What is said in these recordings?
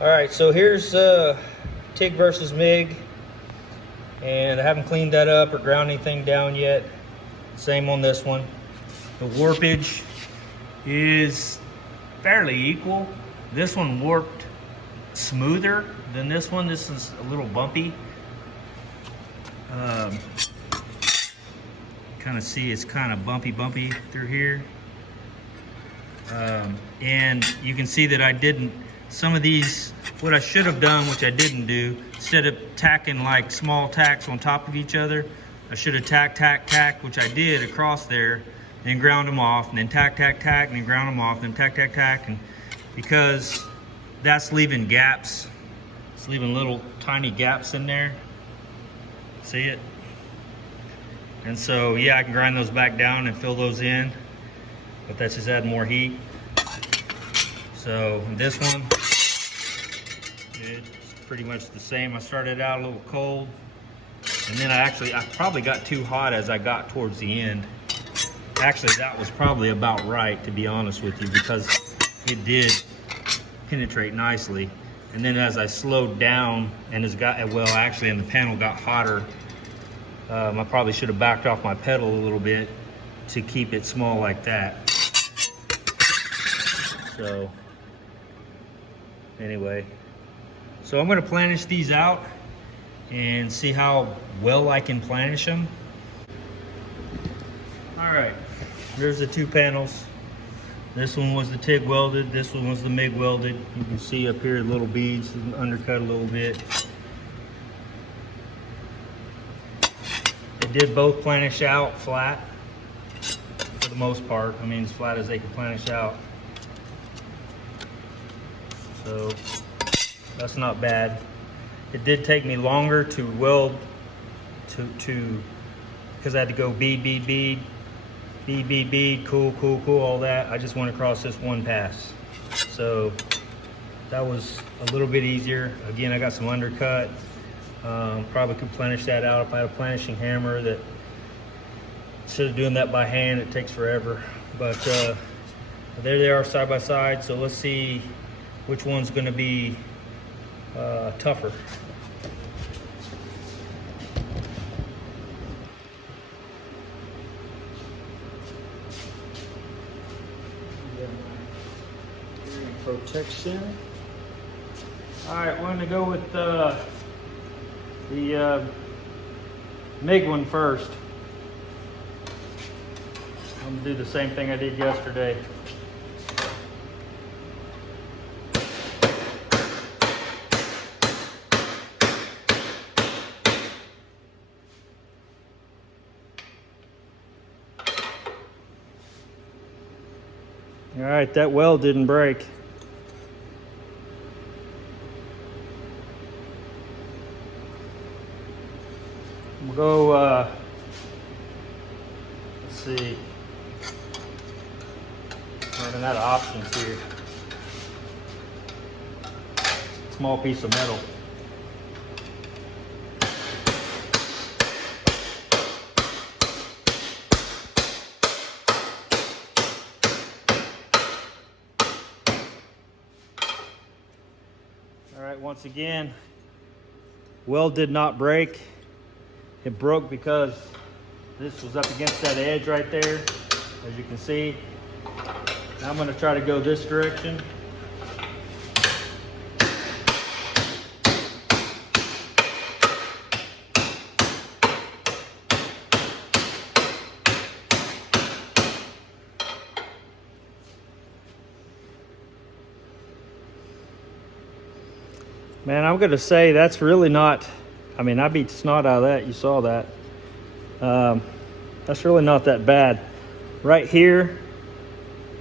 All right, so here's TIG versus MIG, and I haven't cleaned that up or ground anything down yet. Same on this one. The warpage is fairly equal. This one warped smoother than this one. This is a little bumpy. Kind of see it's kind of bumpy through here. And you can see that I didn't, some of these, what I should have done, which I didn't do, instead of tacking like small tacks on top of each other, I should have tack, which I did across there, then ground them off, and then tack, and then ground them off, and then tack, and because that's leaving gaps. It's leaving little tiny gaps in there. See it? And so, yeah, I can grind those back down and fill those in, but that's just adding more heat. So this one, it's pretty much the same. I started out a little cold, and then I probably got too hot as I got towards the end. Actually, that was probably about right, to be honest with you, because it did penetrate nicely. And then as I slowed down and and the panel got hotter, I probably should have backed off my pedal a little bit to keep it small like that. So anyway, so I'm going to planish these out and see how well I can planish them. All right, there's the two panels. This one was the TIG welded, this one was the MIG welded. You can see up here little beads, undercut a little bit. They did both planish out flat for the most part. I mean, as flat as they could planish out. So that's not bad. It did take me longer to weld because I had to go bead, cool, all that. I just went across this one pass. So that was a little bit easier. Again, I got some undercut. Probably could planish that out if I had a planishing hammer. That instead of doing that by hand, it takes forever. But there they are side by side. So let's see which one's going to be tougher. Protection. All right, we're going to go with the MIG one first. I'm going to do the same thing I did yesterday. All right, that weld didn't break. We'll go, let's see, running out of options here. Small piece of metal. All right, once again, weld did not break. It broke because this was up against that edge right there, as you can see. Now I'm going to try to go this direction. Man, I'm going to say that's really not, I mean, I beat the snot out of that. You saw that. That's really not that bad. Right here.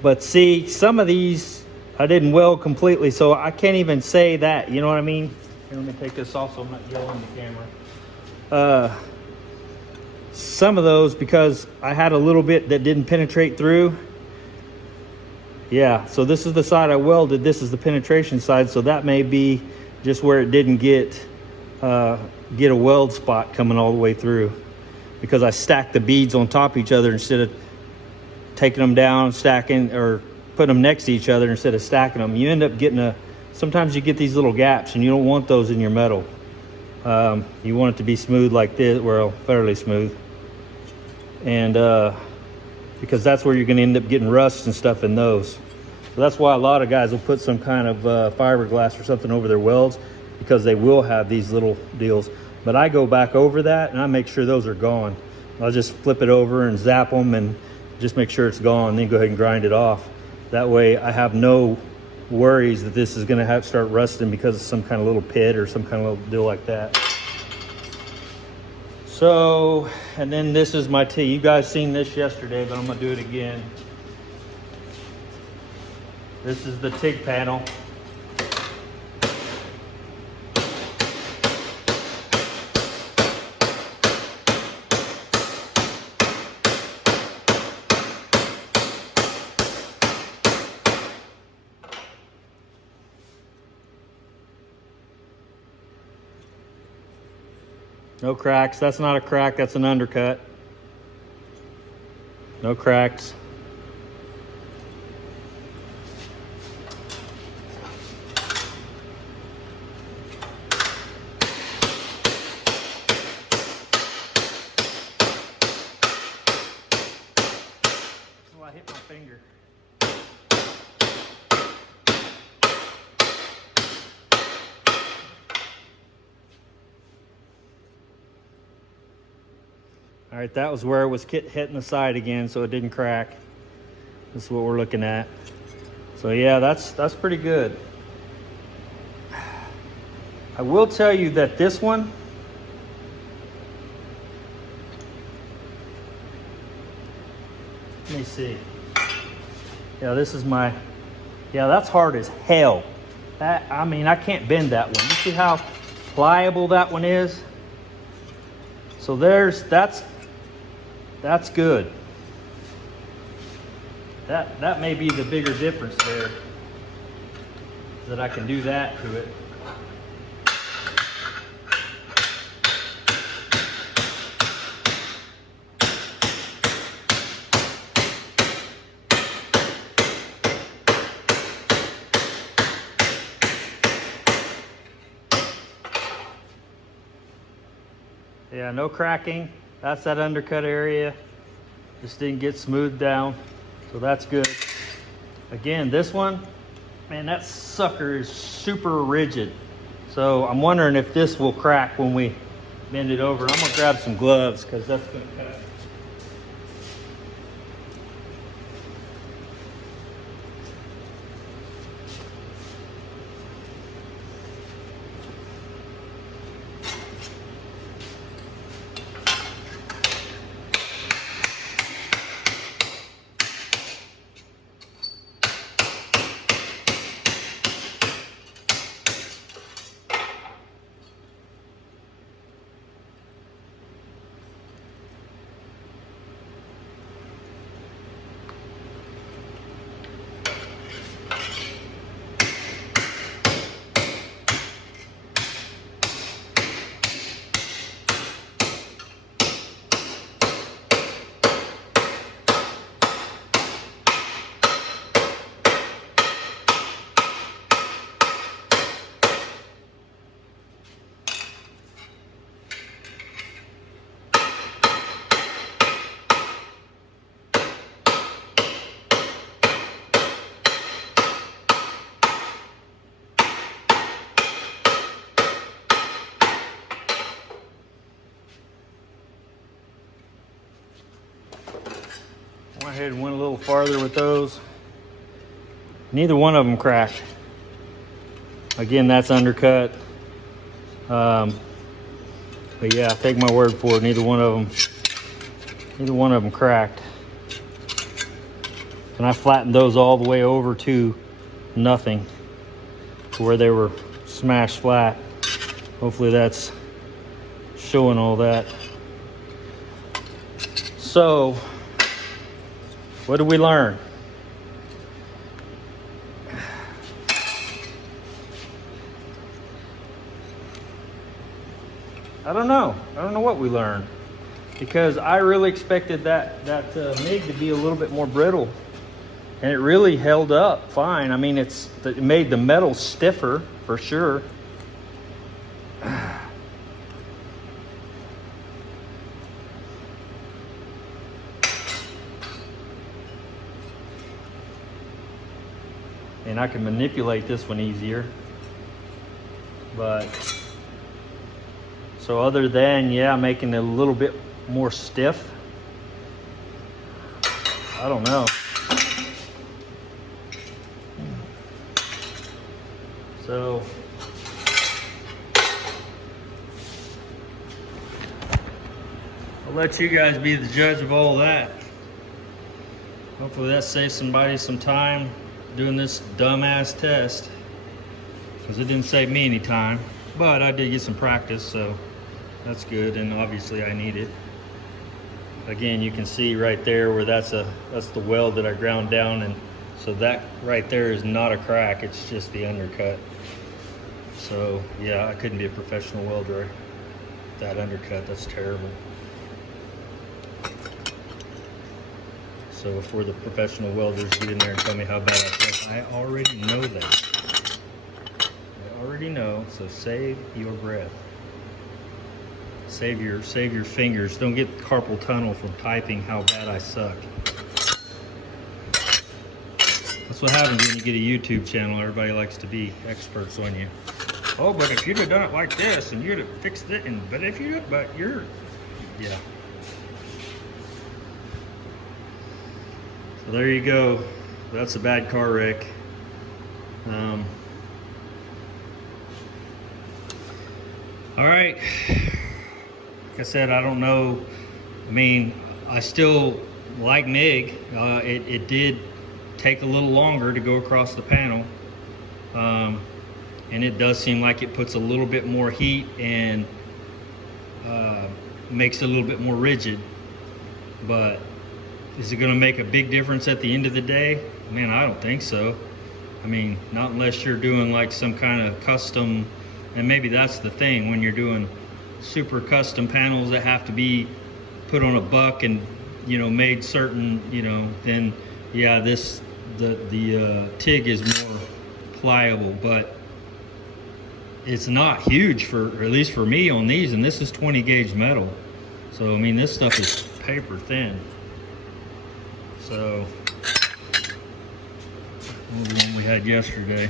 But see, some of these I didn't weld completely, so I can't even say that. You know what I mean? Here, let me take this off so I'm not yelling at the camera. Some of those, because I had a little bit that didn't penetrate through. Yeah, so this is the side I welded. This is the penetration side, so that may be just where it didn't get a weld spot coming all the way through, because I stacked the beads on top of each other instead of taking them down, stacking, or putting them next to each other instead of stacking them. You end up getting a sometimes you get these little gaps and you don't want those in your metal. You want it to be smooth like this, well, fairly smooth. And because that's where you're gonna end up getting rust and stuff in those. So that's why a lot of guys will put some kind of fiberglass or something over their welds, because they will have these little deals. But I go back over that and I make sure those are gone. I'll just flip it over and zap them and just make sure it's gone, then go ahead and grind it off. That way I have no worries that this is gonna have to start rusting because of some kind of little pit or some kind of little deal like that. So, and then this is my T. You guys seen this yesterday, but I'm gonna do it again. This is the TIG panel. No cracks. That's not a crack, that's an undercut. No cracks. Oh, I hit my finger. All right, that was where it was hitting the side again, so it didn't crack. This is what we're looking at. So yeah, that's pretty good. I will tell you that this one, let me see. Yeah, this is my, yeah, that's hard as hell. That, I mean, I can't bend that one. You see how pliable that one is? So that's good. That may be the bigger difference there, that I can do that to it. Yeah, no cracking. That's that undercut area. Just didn't get smoothed down, so that's good. Again, this one, man, that sucker is super rigid. So I'm wondering if this will crack when we bend it over. I'm gonna grab some gloves because that's gonna cut. Went ahead and went a little farther with those. Neither one of them cracked. Again, that's undercut. But yeah, take my word for it. Neither one of them cracked. And I flattened those all the way over to nothing, to where they were smashed flat. Hopefully that's showing all that. So, what did we learn? I don't know. I don't know what we learned, because I really expected that MIG to be a little bit more brittle. And it really held up fine. I mean, it made the metal stiffer for sure. And I can manipulate this one easier. But, so other than, yeah, making it a little bit more stiff, I don't know. So, I'll let you guys be the judge of all that. Hopefully that saves somebody some time doing this dumbass test, because it didn't save me any time, but I did get some practice, so that's good, and obviously I need it. Again, you can see right there where that's the weld that I ground down, and so that right there is not a crack, it's just the undercut. So yeah, I couldn't be a professional welder. That undercut, that's terrible. So for the professional welders, get in there and tell me how bad I suck. I already know that. I already know, so save your breath. Save your fingers. Don't get carpal tunnel from typing how bad I suck. That's what happens when you get a YouTube channel. Everybody likes to be experts on you. Oh, but if you'd have done it like this, and you'd have fixed it, and but if you, but you're, yeah. So there you go. That's a bad car wreck. All right. Like I said, I don't know. I mean, I still like MIG. It did take a little longer to go across the panel. And it does seem like it puts a little bit more heat and makes it a little bit more rigid. But is it going to make a big difference at the end of the day? Man, I don't think so. I mean, not unless you're doing like some kind of custom, and maybe that's the thing, when you're doing super custom panels that have to be put on a buck and, you know, made certain, you know, then yeah, the TIG is more pliable, but it's not huge for, or at least for me on these, and this is 20 gauge metal. So, I mean, this stuff is paper thin. So, what was the one we had yesterday?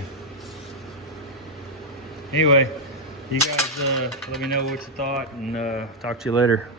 Anyway, you guys let me know what you thought, and talk to you later.